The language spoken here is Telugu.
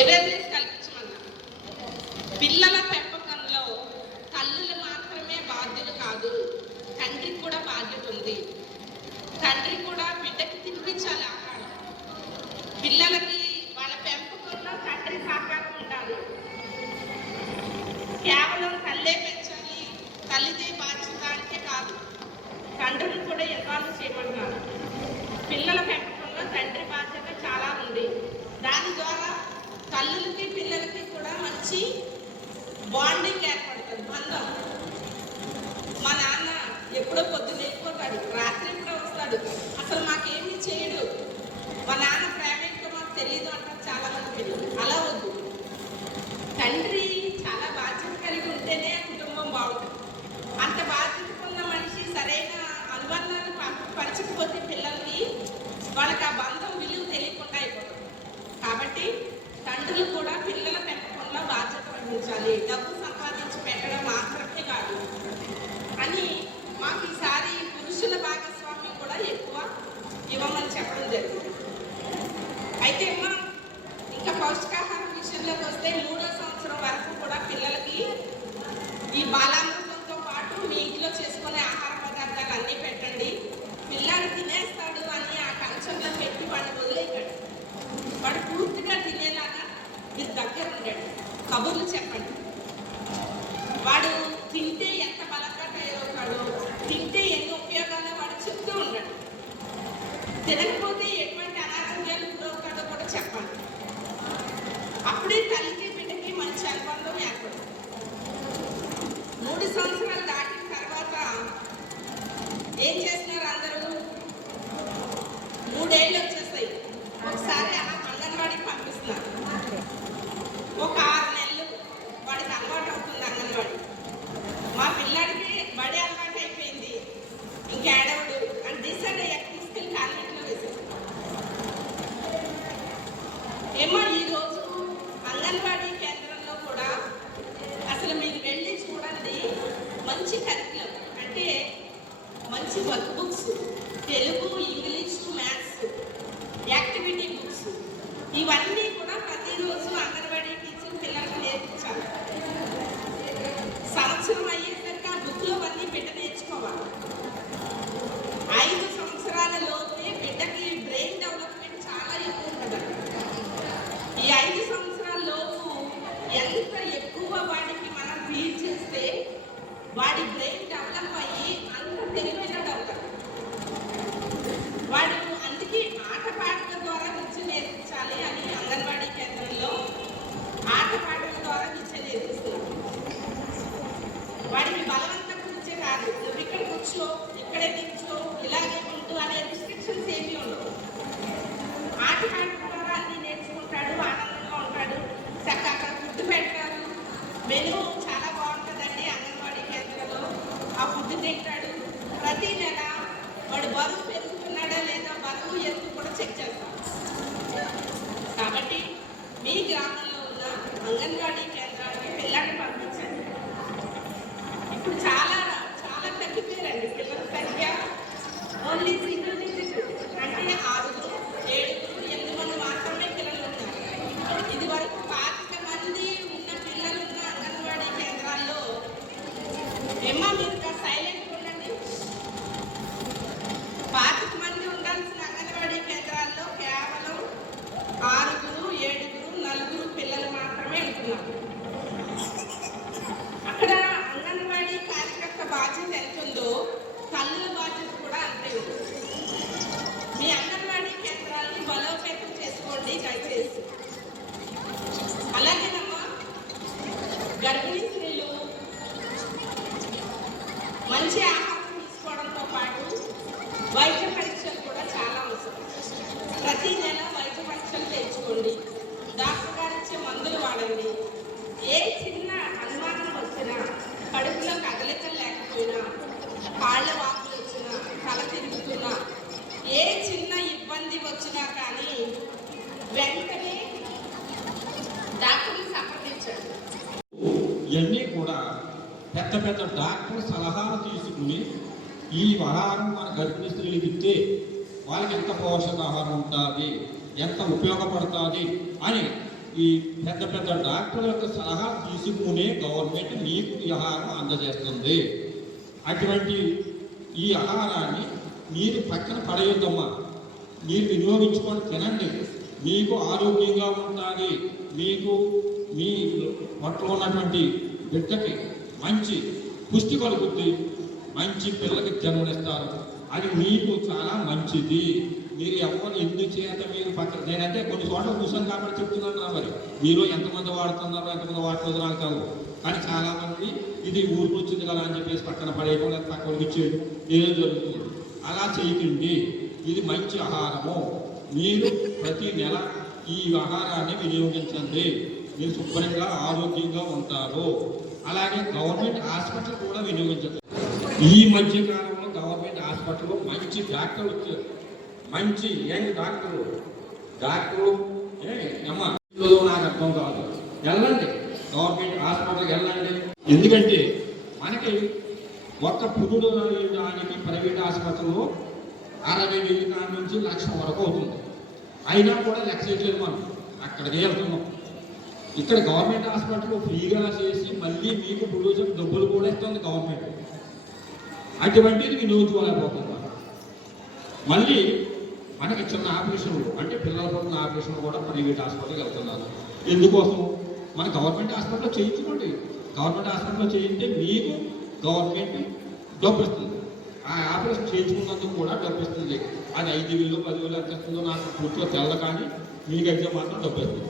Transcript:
అవేర్నెస్ కల్పించమన్నా. పిల్లల పెంపకంలో తల్లులు మాత్రమే బాధ్యులు కాదు, తండ్రికి కూడా బాధ్యత ఉంది. తండ్రి కూడా బిడ్డకి తినిపించాలి ఆహారం. పిల్లలకి వాళ్ళ పెంపకంలో తండ్రి సహకారం ఉండాలి. కేవలం తల్లే పెంచాలి, తల్లిదే బాధ్యత అంటే కాదు, తండ్రిని కూడా ఇన్వాల్వ్ చేయమన్నారు. పిల్లల పెంపకంలో తండ్రి బాధ్యత చాలా ఉంది. దాని ద్వారా తల్లులకి పిల్లలకి కూడా మంచి బాండింగ్ ఏర్పడుతుంది, బంధం. మా నాన్న ఎప్పుడో పొద్దున్న వెళ్ళిపోతాడు, రాత్రి ఎప్పుడో వస్తాడు, అసలు మాకేమీ చేయడు, మా నాన్న ప్రేమ ఏంటో మాకు తెలియదు అంటారు చాలా మంది పిల్లలు. అలా వద్దు, తండ్రి చాలా బాధ్యత కలిగి ఉంటేనే కుటుంబం బాగుంటుంది. అంత బాధ్యత ఉన్న మనిషి సరైన అనుబంధాన్ని పరచకపోతే పిల్లలకి వాళ్ళకి ఆ బంధం విలువ తెలియకుండా అయిపోతుంది. కాబట్టి తండ్రులు కూడా పిల్లల పెంపకంలో బాధ్యత వహించాలి. డబ్బు సంపాదించి పెట్టడం మాత్రమే కాదు అని మాకు ఈసారి పురుషుల భాగస్వామ్యం కూడా ఎక్కువ ఇవ్వమని చెప్పడం జరిగింది. అయితే ఇంకా పౌష్టికాహారం విషయంలోకి వస్తే 3వ సంవత్సరం వరకు కూడా పిల్లలకి ఈ బాలామృతంతో పాటు మీ ఇంట్లో చేసుకునే ఆహార పదార్థాలు అన్నీ పెట్టండి. పిల్లాడు తినేస్తాడు అని ఆ కంచంలో పెట్టి వాడిని వదిలేయండి. వాడు పూర్తిగా తినేలాగా మీరు దగ్గర ఉండండి, కబుర్లు చెప్పండి. వాడు తింటే ఎంత బలంగా తయారవుతాడో, తింటే ఎన్ని ఉపయోగాలు వాడు చెప్తూ ఉండండి. తినకపోతే ఎటువంటి అనారోగ్యాలు గురవుతాడో కూడా చెప్పండి. అప్పుడే తల్లికి బిడ్డకి మంచి అనుబంధం ఏర్పడుతుంది. 3 సంవత్సరాలు దాటిన తర్వాత ఏం చేస్తున్నారు అందరూ? 3 ఏళ్ళు వచ్చేస్తాయి. ఒకసారి అంగన్వాడీకి పంపిస్తున్నారు. ఒక 6 నెలలు వాడికి అలవాటు అవుతుంది అంగన్వాడీ. మా పిల్లాడికి బడి అలవాటు అయిపోయింది, ఇంకేడవుడు అని డిసైడ్ అయ్యాక తీసుకెళ్ళి కాన్వెంట్లో వేసేస్తాం. ఏమో ఈరోజు అంగన్వాడీ కేంద్రంలో కూడా అసలు మీరు వెళ్ళి చూడండి, మంచి కరికులం అంటే మంచి work books, Telugu, English, maths, activity books, ఇవన్నీ కూడా ప్రతిరోజు అంగన్వాడీ టీచర్ పిల్లలకు నేర్పించాలి. సంవత్సరం అయ్యేసరికి ఆ బుక్లో అన్నీ బిడ్డ నేర్చుకోవాలి. 5 సంవత్సరాల లోపే బిడ్డకి బ్రెయిన్ డెవలప్మెంట్ చాలా ఎక్కువ ఉంటుంది. ఈ 5 సంవత్సరాల లోపు ఎంత ఎక్కువ వాడికి మనం ఫీడ్ చేస్తే వాడి బ్రెయిన్ డెవలప్ అయ్యి అంత తెలివైనడు అవుతాడు. వాడు అందుకే ఆటపాటల ద్వారా విద్య నేర్పించాలి అని అంగన్వాడీ కేంద్రంలో ఆటపాటల ద్వారా విద్య నేర్పిస్తున్నారు. వాడికి బలవంతం విద్య కాదు, నువ్వు ఇక్కడ కూర్చో, ఇక్కడే నిల్చో, ఇలాగే ఉంటూ అనే రిస్ట్రిక్షన్స్ ఏమీ ఉండవు. ఆటపాటల ద్వారా అన్ని నేర్చుకుంటాడు, ఆనందంగా ఉంటాడు. చక్కగా ఫుడ్ పెడతారు, మెనూ చాలా బాగుంటుందండి అంగన్వాడీ కేంద్రంలో. ఆ ఫుడ్ తింటాడు. ప్రతి నెల వాడు బరువు పెరుగుతున్నాడా లేదా, బరువు ఎత్తు కూడా చెక్ చేస్తాం. కాబట్టి మీ గ్రామంలో ఉన్న అంగన్వాడీ కేంద్రానికి పిల్లల్ని పంపించండి. ఇప్పుడు చాలా చాలా తగ్గిపోయారండి పిల్లల సంఖ్య. ఓన్లీ సింగిల్ డిజిట్ అంటే 6, 7, 8 మంది మాత్రమే పిల్లలు ఉన్నారు. ఇది వరకు 25 మంది ఉన్న పిల్లలు ఉన్న అంగన్వాడీ కేంద్రాల్లో మీరు సైలెంట్గా ఉండండి. 25 మంది ఉండాల్సిన అంగన్వాడీ కేంద్రాల్లో కేవలం 6, 7, 4 పిల్లలు మాత్రమే ఉంటున్నారు. అక్కడ అంగన్వాడీ కార్యకర్త బాధ్యత ఎంత ఉందో తల్లుల బాధ్యత కూడా అంతే ఉంది. మీ అంగన్వాడీ కేంద్రాలని బలోపేతం చేసుకోండి దయచేసి. అలాగేనమ్మా, గర్భిణీ స్త్రీలు మంచి ఆహారం తీసుకోవడంతో పాటు వైద్య పరీక్షలు కూడా చాలా అవసరం. ప్రతి నెల వైద్య పరీక్షలు తెచ్చుకోండి, డాక్టర్ గారు ఇచ్చే మందులు వాడండి. ఏ చిన్న అనుమానం వచ్చినా, కడుపులో కదలికలు లేకపోయినా, కాళ్ళ వాపులు వచ్చినా, తల తిరుగుతున్నా, ఏ చిన్న ఇబ్బంది వచ్చినా కానీ వెంటనే డాక్టర్ని సంప్రదించండి. ఇవన్నీ కూడా పెద్ద పెద్ద డాక్టర్ సలహాలు తీసుకుని ఈ ఆహారం మన గర్భిణీ స్త్రీలకు ఇస్తే వాళ్ళకి ఎంత పోషకాహారం ఉంటుంది, ఎంత ఉపయోగపడుతుంది అని ఈ పెద్ద పెద్ద డాక్టర్ల యొక్క సలహా తీసుకునే గవర్నమెంట్ మీకు ఈ ఆహారం అందజేస్తుంది. అటువంటి ఈ ఆహారాన్ని మీరు పక్కన పడేయొద్దమ్మా, మీరు వినియోగించుకొని తినండి. మీకు ఆరోగ్యంగా ఉంటుంది, మీకు మీ పొట్టలో ఉన్నటువంటి బిడ్డకి మంచి పుష్టి కలుగుద్ది, మంచి పిల్లకి జన్మనిస్తారు. అది మీకు చాలా మంచిది. మీరు ఎవరు ఎందుచేత మీరు పక్కన, నేనంటే కొన్ని చోట్ల కూర్చొని కాబట్టి చెప్తున్నాను రా. మరి మీరు ఎంతమంది వాడుతున్నారో ఎంతమంది వాడుతుందో నాకు కాదు, కానీ చాలామంది ఇది ఊరికి వచ్చింది కదా అని చెప్పేసి పక్కన పడేయడం లేదా పక్కనకి ఇచ్చేయడం ఏదో జరుగుతుంది. అలా చేయకండి. ఇది మంచి ఆహారము. మీరు ప్రతి నెల ఈ ఆహారాన్ని వినియోగించండి. మీరు శుభ్రంగా ఆరోగ్యంగా ఉంటారు. అలాగే గవర్నమెంట్ హాస్పిటల్ కూడా వినియోగించండి. ఈ మధ్య కాలంలో గవర్నమెంట్ హాస్పిటల్లో మంచి డాక్టర్లు వచ్చారు, మంచి యంగ్ డాక్టర్లు అమ్మా నాకు అర్థం కాదు. వెళ్ళండి గవర్నమెంట్ హాస్పిటల్కి వెళ్ళండి. ఎందుకంటే మనకి ఒక్క పుదుడు దానికి ప్రైవేట్ ఆసుపత్రిలో 60,000 కాడి నుంచి 1,00,000 వరకు అవుతుంది. అయినా కూడా లెక్క చేయట్లేదు. మనం అక్కడికి వెళ్తున్నాం. ఇక్కడ గవర్నమెంట్ హాస్పిటల్లో ఫ్రీగా చేసి మళ్ళీ మీకు ప్రొడ్యూసర్ డబ్బులు కూడా ఇస్తుంది గవర్నమెంట్. అటువంటిది వినియోగించుకోలేకపోతున్నారు. మళ్ళీ మనకి చిన్న ఆపరేషన్లు అంటే పిల్లల పట్టిన ఆపరేషన్లు కూడా ప్రైవేట్ హాస్పిటల్కి వెళ్తున్నారు. ఎందుకోసం? మన గవర్నమెంట్ హాస్పిటల్లో చేయించుకోండి. గవర్నమెంట్ హాస్పిటల్లో చేయింటే మీకు గవర్నమెంట్ డబ్బు ఇస్తుంది. ఆ ఆపరేషన్ చేయించుకున్నందుకు కూడా డబ్బు ఇస్తుంది. అది 5,000 10,000 ఎంత ఇస్తుందో నాకు పూర్తిగా తెల్ల, కానీ మీకైతే మాత్రం డబ్బు ఇస్తుంది.